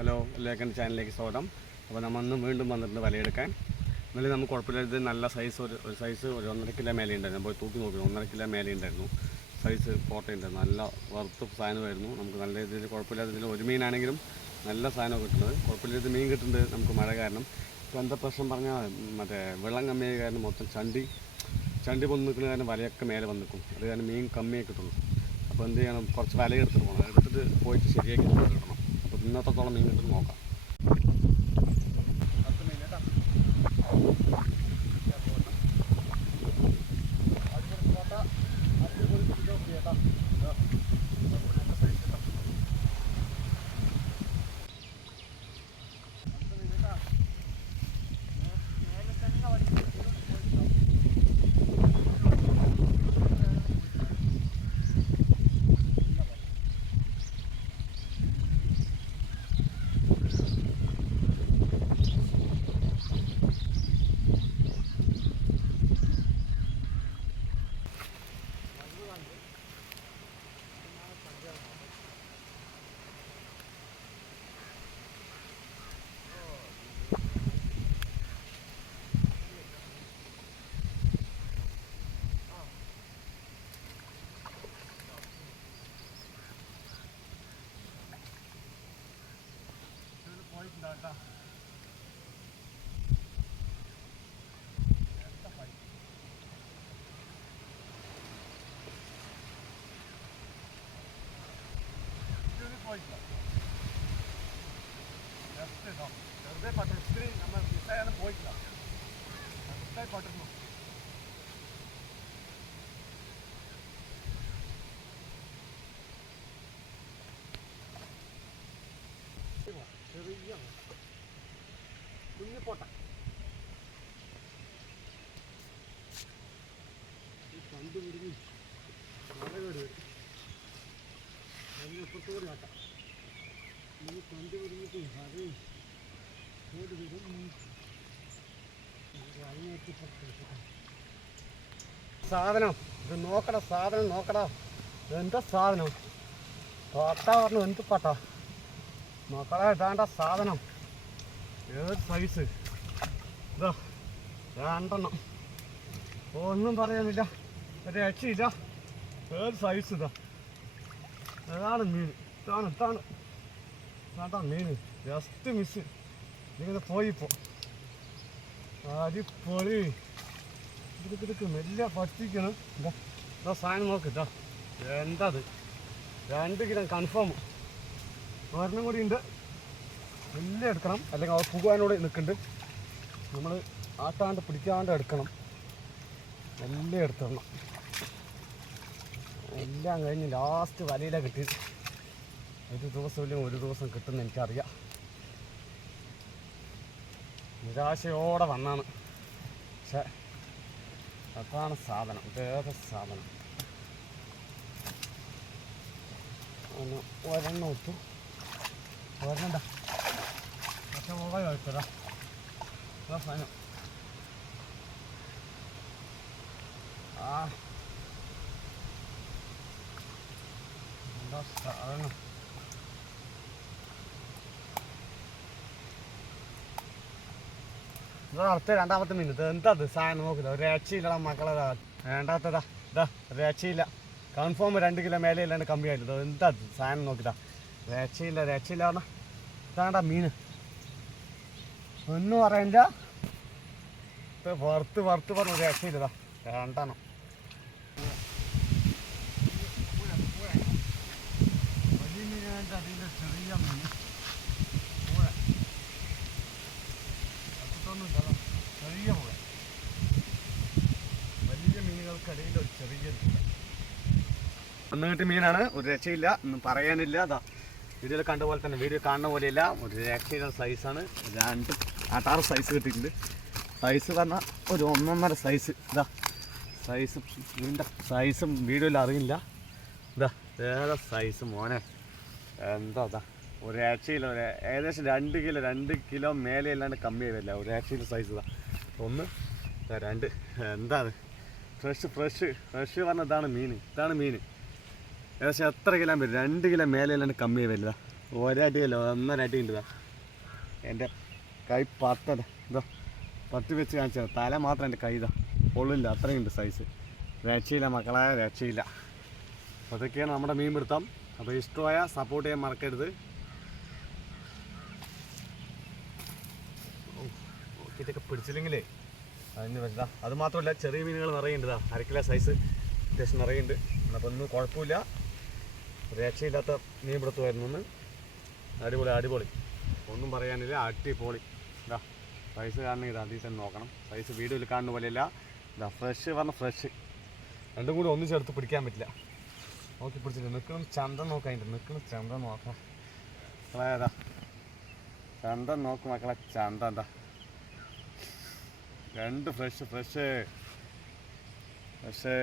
Hello എന്റെ ചാനലിലേക്ക് സ്വാഗതം. അപ്പോൾ നമ്മൾ ഇന്ന് വീണ്ടും വന്നിട്ടുണ്ട് വലയെടുക്കാൻ. ഇന്നലെ നമുക്ക് കുഴപ്പമില്ലാത്ത നല്ല സൈസ് ഒരു ഒരു സൈസ് ഒരു ഒന്നര കിലോ മേലെ ഉണ്ടായിരുന്നു. അപ്പോൾ തൂക്കി നോക്കി ഒന്നര കിലോ മേലെ ഉണ്ടായിരുന്നു. സൈസ് പോട്ടയുണ്ടായിരുന്നു നല്ല വറുത്ത് സാധനമായിരുന്നു. നമുക്ക് നല്ല രീതിയിൽ കുഴപ്പമില്ലാത്ത ഇതിൽ ഒരു മീനാണെങ്കിലും നല്ല സാധനം കിട്ടുന്നത്. കുഴപ്പമില്ലാത്ത മീൻ കിട്ടുന്നത് നമുക്ക് മഴ കാരണം. ഇപ്പോൾ എന്താ പ്രശ്നം പറഞ്ഞാൽ മറ്റേ വെള്ളം കമ്മിയായ കാരണം മൊത്തം ചണ്ടി ചണ്ടി വന്ന് നിൽക്കുന്ന കാരണം വലയൊക്കെ മേലെ വന്ന് നിൽക്കും. അത് കാരണം മീൻ കമ്മിയായി കിട്ടുള്ളൂ അപ്പോൾ എന്ത് ചെയ്യണം? കുറച്ച് വല എടുത്തിട്ട് പോകണം. എടുത്തിട്ട് പോയിട്ട് ശരിയാക്കി കിട്ടണം ഇന്നത്തോളം മീൻ കിട്ടും നോക്കാം. വെറുതെ പട്ടണത്തിൽ നമ്മൾ മിസ്സായാലും പോയിട്ടില്ല മിസ്സായി പട്ടുന്നു കുഞ്ഞു പോട്ട കണ്ടു പിടിഞ്ഞ് മലകേട് അതിനപ്പുറത്തോട് കാട്ടാം ഈ കണ്ടു പിടിഞ്ഞിട്ട് അത് ഓടി വരും സാധനം. ഇത് നോക്കടാ സാധനം നോക്കടാ. എന്താ സാധനം? പാട്ടാ പറഞ്ഞു എന്ത് പാട്ടാ? നോക്കടാ ഇതാണ്ട സാധനം. ഏത് സൈസ് ഇതാ രണ്ടെണ്ണം. ഒന്നും പറയാനില്ല. രക്ഷയില്ല ഏത് സൈസ് ഇതാ? ഇതാണ് മീൻ. ഇതാണ് ഇതാണ്. ഇതാണ്ടാ മീൻ. ജസ്റ്റ് മിസ് ഇങ്ങനെ പോയിപ്പോ അരിപ്പൊളി ഇതൊക്കെ ഇതൊക്കെ മെല്ലെ പറ്റിക്കണം. ഇതാ ഇതാ സാധനം നോക്കിട്ടാ എന്താ അത് രണ്ട് കിലോ കൺഫേം ഒരെണ്ണം കൂടി ഉണ്ട്. വലിയ എടുക്കണം. അല്ലെങ്കിൽ അവർ പുകാനോട് നിൽക്കുന്നുണ്ട് നമ്മൾ ആട്ടാണ്ട് പിടിക്കാണ്ട് എടുക്കണം. എല്ലാം എടുത്തിടണം. എല്ലാം കഴിഞ്ഞ് ലാസ്റ്റ് വലയിലാണ് കിട്ടിയത്. ഒരു ദിവസമില്ല ഒരു ദിവസം കിട്ടുമെന്ന് എനിക്കറിയാം. നിരാശയോടെ വന്നാണ്. പക്ഷെ അതാണ് സാധനം. വേറെ സാധനം. ഒന്ന് ഒരെണ്ണം ഒത്തു. ഒരെണ്ണ പക്ഷെ കഴിച്ചതാ ഇതാ സാധനം ആ. എന്താ സാധനം അടുത്ത രണ്ടാമത്തെ മിനിറ്റ് എന്താ അത് സാധനം നോക്കില്ല ഒരു രക്ഷയില്ല മക്കളെ. രണ്ടാമത്തേതാ ഇതാ രക്ഷയില്ല. കൺഫേം രണ്ട് കിലോ മേലെ ഇല്ലാണ്ട് കമ്മി എന്താ സാധനം നോക്കിട്ടാ രക്ഷയില്ല രക്ഷയില്ല പറഞ്ഞ ഇതാണ്ടാ മീന് ഒന്നും പറയണ്ട ഇത് വറുത്ത് വറുത്ത് പറഞ്ഞു രക്ഷയില്ലതാ രണ്ടെണ്ണം. വലിയ മീനായിട്ട് ചെറിയ മീൻ. വലിയ മീനാണ് ഒരു രക്ഷയില്ല ഒന്നും പറയാനില്ല അതാ. വീഡിയോയിൽ കണ്ട പോലെ തന്നെ വീഡിയോ കാണുന്ന പോലെയല്ല. ഒരു രക്ഷയുടെ സൈസാണ് രണ്ട് ആട്ടാറ് സൈസ് കിട്ടിയിട്ടുണ്ട്. സൈസ് പറഞ്ഞാൽ ഒരു ഒന്നൊന്നര സൈസ് ഇതാ സൈസ് ഇതിന്റെ സൈസും വീഡിയോയിൽ അറിയില്ല. ഇതാ വേറെ സൈസ് മോനെ. എന്താ അതാ? ഒരു രക്ഷയില്ല ഒരു ഏകദേശം രണ്ട് കിലോ രണ്ട് കിലോ മേലെ അല്ലാണ്ട് കമ്മി ചെയ്തല്ല. ഒരു രക്ഷയില്ല സൈസ് ഇതാ. ഒന്ന് രണ്ട്. എന്താണ് ഫ്രഷ് ഫ്രഷ് ഫ്രഷ് പറഞ്ഞ ഇതാണ് മീൻ. ഇതാണ് മീൻ. ഏകദേശം എത്ര കിലോ വരും? രണ്ട് കിലോ മേലെ അല്ലാണ്ട് കമ്മി വരില്ല ഒരടിയല്ല കിലോ ഒന്നരടി ഉണ്ട് ഇതാ. എന്റെ കൈ പത്തത. ഇതാ പത്ത് വെച്ച് കാണിച്ചത്. തല മാത്രം എന്റെ കൈ ഇതാ. പൊള്ളില്ല അത്രയുണ്ട് സൈസ് രക്ഷയില്ല മക്കളെ രക്ഷയില്ല. അപ്പോൾ അതൊക്കെയാണ് നമ്മുടെ മീൻ പിടുത്തം. അപ്പോൾ ഇഷ്ടമായ സപ്പോർട്ട് ചെയ്യാൻ മറക്കരുത്. ഇതൊക്കെ പിടിച്ചില്ലെങ്കിലേ അതിന് വരുന്ന അത് മാത്രമല്ല ചെറിയ മീനുകൾ നിറയുണ്ട് അരക്കില സൈസ് അത്യാവശ്യം നിറയുണ്ട് അപ്പോൾ ഒന്നും കുഴപ്പമില്ല. രക്ഷയില്ലാത്ത മീൻ ഒന്ന് അടിപൊളി അടിപൊളി. ഒന്നും പറയാനില്ല അടിപൊളി. ഇതാ സൈസ് കാണണമെങ്കിൽ ഇത് അതിൽ നോക്കണം. സൈസ് വീഡിയോയിൽ കാണുന്ന പോലെയല്ല. ഇതാ ഫ്രഷ് പറഞ്ഞ ഫ്രഷ് രണ്ടും കൂടി ഒന്നിച്ചെടുത്ത് പിടിക്കാൻ പറ്റില്ല. നോക്കി പിടിച്ചിട്ട് നിൽക്കണം ചന്തം നോക്കാൻ നിൽക്കണം ചന്തം നോക്കാം മക്കളെ ഏതാ ചന്തം നോക്ക് മക്കളെ ചന്തം എന്താ രണ്ട് ഫ്രഷ് ഫ്രഷ് ഫ്രഷ്